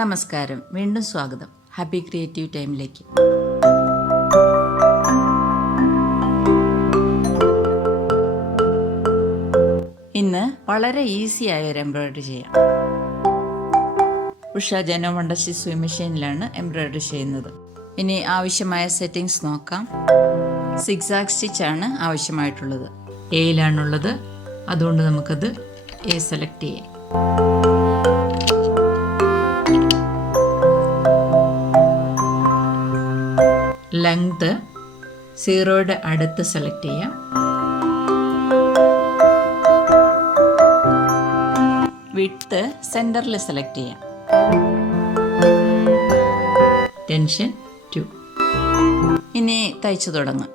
നമസ്കാരം, വീണ്ടും സ്വാഗതം ഹാപ്പി ക്രിയേറ്റീവ് ടൈമിലേക്ക്. ഇന്ന് വളരെ ഈസി ആയ ഒരു എംബ്രോയിഡറി ചെയ്യാം. ഉഷ ജനോമെ സ്വിംഗ് മെഷീനിലാണ് എംബ്രോയിഡറി ചെയ്യുന്നത്. ഇനി ആവശ്യമായ സെറ്റിങ്സ് നോക്കാം. സിഗ്സാഗ് സ്റ്റിച്ച് ആണ് ആവശ്യമായിട്ടുള്ളത്. എയിലാണുള്ളത്, അതുകൊണ്ട് നമുക്കത് എ സെലക്ട് ചെയ്യാം. ലെങ്ത് 0യുടെ അടുത്ത് സെലക്ട് ചെയ്യാം. വിഡ്ത്ത് സെൻറ്ററിൽ സെലക്ട് ചെയ്യാം. ടെൻഷൻ 2. ഇനി തയ്ച്ചു തുടങ്ങാം.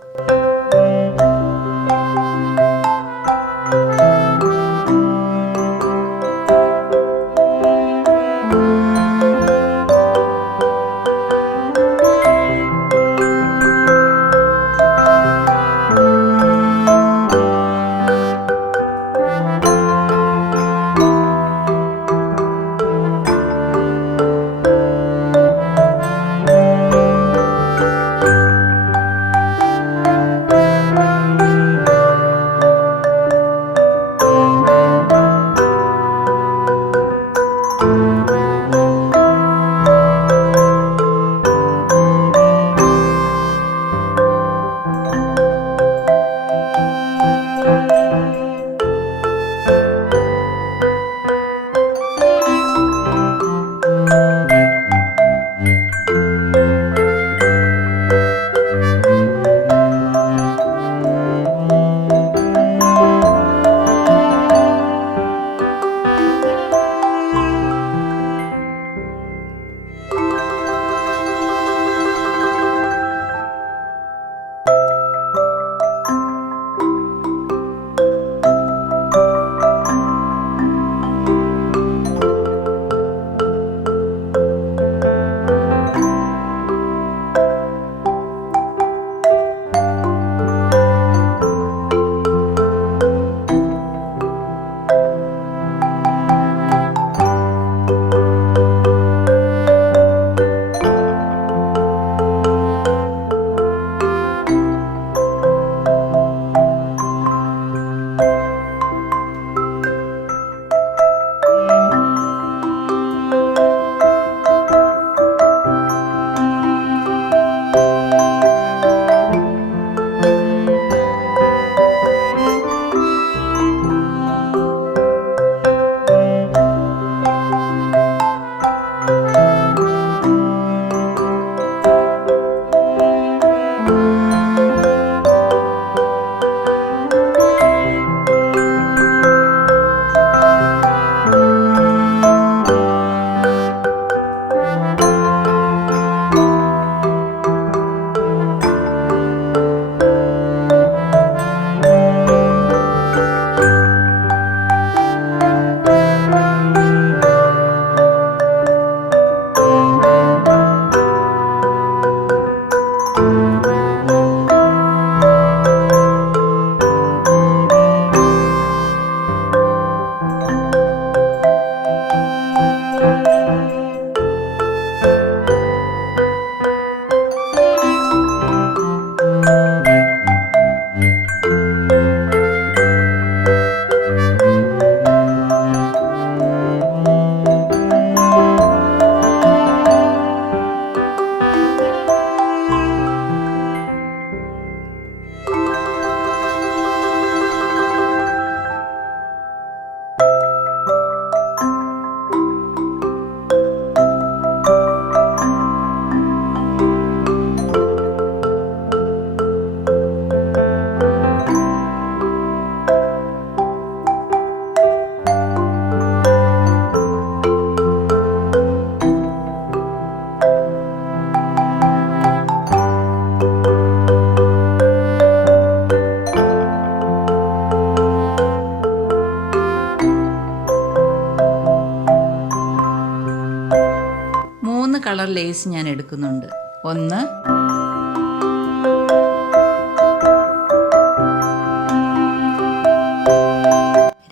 കളർ ലേസ് ഞാൻ എടുക്കുന്നുണ്ട്. 1,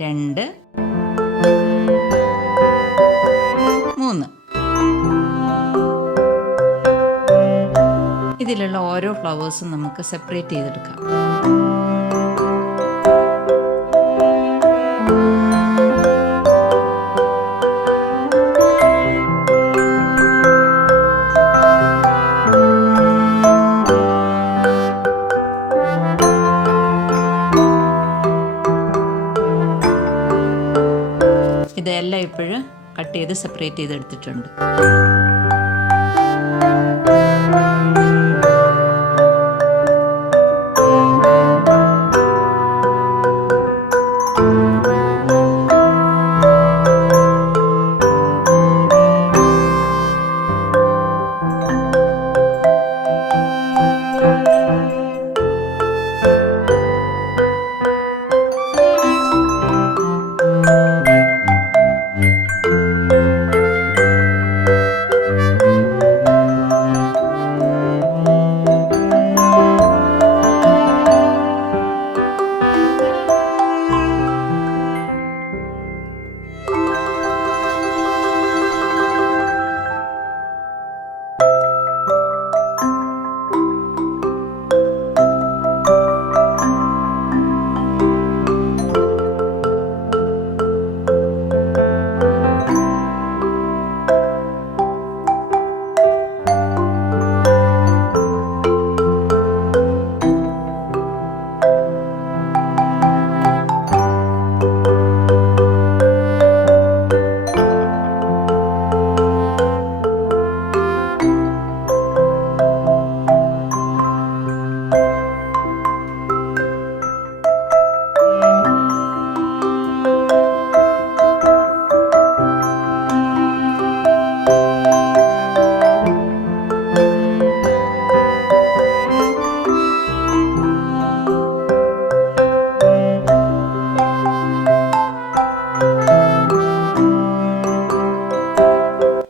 2, 3. ഇതിലുള്ള ഓരോ ഫ്ലവേഴ്സും നമുക്ക് സെപ്പറേറ്റ് ചെയ്തെടുക്കാം. ഇതെല്ലാം ഇപ്പോഴും കട്ട് ചെയ്ത് സെപ്പറേറ്റ് ചെയ്തെടുത്തിട്ടുണ്ട്.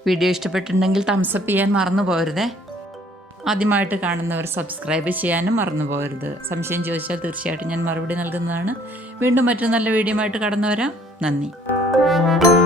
വീഡിയോ ഇഷ്ടപ്പെട്ടിട്ടുണ്ടെങ്കിൽ തംസ് അപ്പ് ചെയ്യാൻ മറന്നു പോകരുതേ. ആദ്യമായിട്ട് കാണുന്നവർ സബ്സ്ക്രൈബ് ചെയ്യാനും മറന്നു പോകരുത്. സംശയം ചോദിച്ചാൽ തീർച്ചയായിട്ടും ഞാൻ മറുപടി നൽകുന്നതാണ്. വീണ്ടും മറ്റൊരു നല്ല വീഡിയോ ആയിട്ട് കടന്നു വരാം. നന്ദി.